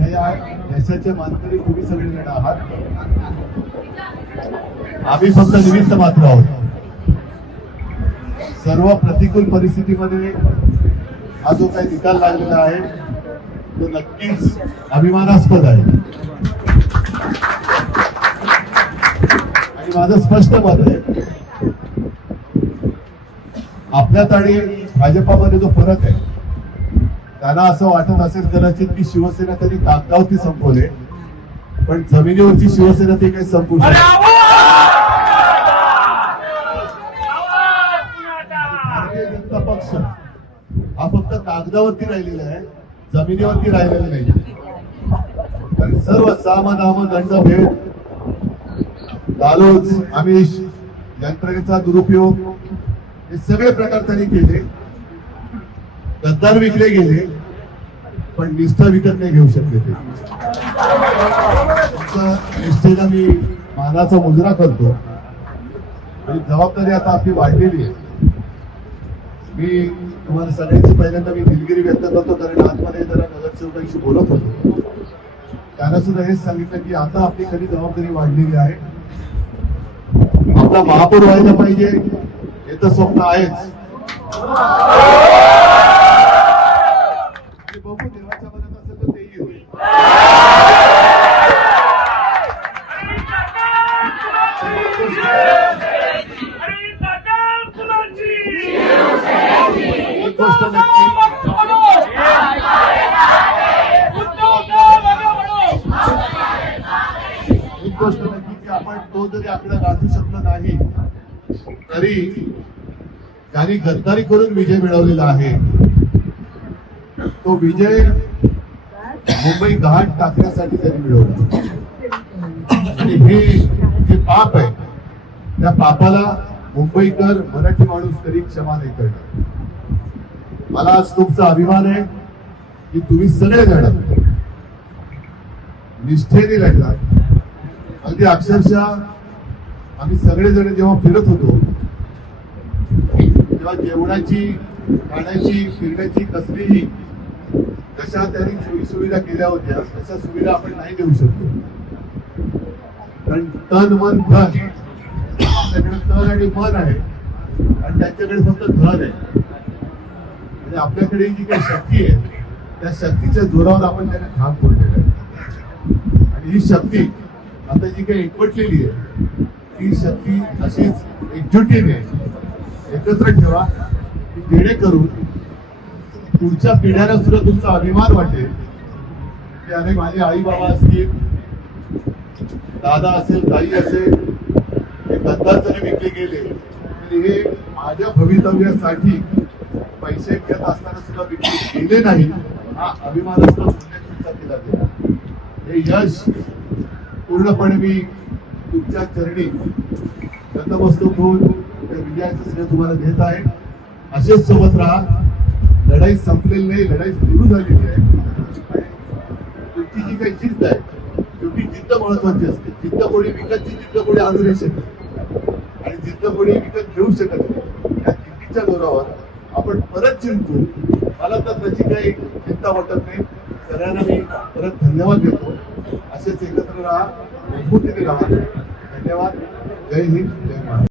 या यशाचे मानकरी तुम्ही सगळे जण आहात. आम्ही फक्त निमित्त मात्र आहोत. सर्व प्रतिकूल परिस्थितीमध्ये हा जो काही निकाल लागलेला आहे तो नक्कीच अभिमानास्पद आहे. आणि माझं स्पष्ट मत आहे, आपल्यात आणि भाजपामध्ये जो फरक आहे, त्यांना असं वाटत असेल कदाचित की शिवसेना तरी कागदावरती संपवले, पण जमिनीवरची शिवसेना ती काही संपू शकते. भारतीय जनता पक्ष हा फक्त कागदावरती राहिलेला आहे, जमिनीवरती राहिलेला नाही. कारण सर्व साम दाम दंड भेद, लालूच आमिष, यंत्रणेचा दुरुपयोग हे सगळे प्रकार त्यांनी केले. गद्दार विकले गेले, पण निष्ठा विकत नाही घेऊ शकले. ते निष्ठेला मी मानाचा मुजरा करतो आणि जबाबदारी आता आपली वाढलेली आहे. मी तुम्हाला सगळ्यांची पहिल्यांदा मी दिलगिरी व्यक्त करतो, कारण आतमध्ये जरा नगरसेवकांशी बोलत होतो. त्यांना सुद्धा हेच सांगितलं की आता आपली खरी जबाबदारी वाढलेली आहे. आपला महापौर व्हायला पाहिजे हे तर स्वप्न आहेच. बघू देवाच्या मनात असेल तर तेही होईल. एक गोष्ट नक्की, की आपण तो जरी आपल्याला गाठू शकलो नाही तरी त्यांनी गद्दारी करून विजय मिळवलेला आहे. तो विजय मुंबई घाट टाकण्यासाठी त्यांनी मिळवला. आणि हे जे पाप आहे, त्या पापाला मुंबईकर, मराठी माणूस तरी क्षमा नाही करणार. मला आज तुमचा अभिमान आहे की तुम्ही सगळे जण निष्ठेने लढलात. अगदी अक्षरशः आम्ही सगळेजण जेव्हा फिरत होतो तेव्हा जेवणाची, खाण्याची, फिरण्याची कसलीही जशा त्यांनी सोयी सुविधा केल्या होत्या तशा सुविधा आपण नाही देऊ शकतो. कारण तन मन धन, आपल्याकडे तन आणि मन आहे आणि त्यांच्याकडे फक्त धन आहे. म्हणजे आपल्याकडे जी काही शक्ती आहे त्या शक्तीच्या जोरावर आपण त्यांना ठाम फोडलेलं आहे. आणि ही शक्ती आता जी काही एकवटलेली आहे ती शक्ती अशीच एकजुटीने एकत्र ठेवा की जेणेकरून पुढच्या पिढ्यांना सुद्धा तुमचा अभिमान वाटेल की अरे माझे आई बाबा असतील, दादा असेल, ताई असेल, हे गद्दार जरी विकले गेले तरी हे माझ्या भवितव्यासाठी पैसे घेत असताना सुद्धा विकले गेले नाही. हा अभिमानास्पद तुमचा केला गेला. हे यश पूर्णपणे मी तुमच्या चरणी नतमस्तक होऊन विजयाचं श्रेय तुम्हाला देत आहे. असेच सोबत राहा. लढाई संपलेली नाही, लढाई सुरू झालेली आहे. तुमची जी काही जिद्द आहे, शेवटी जिद्द महत्वाची असते. जिद्द कोणी विकतची जिद्द कोणी आणू नाही शकत आणि जिद्द कोणी विकत घेऊ शकत नाही. या जिद्दीच्या जोरावर आपण परत जिंकू. मला तर त्याची काही चिंता वाटत नाही. सगळ्यांना मी परत धन्यवाद देतो. असेच एकत्र राहा, मजबूतीने राहा. धन्यवाद. जय हिंद, जय महाराष्ट्र.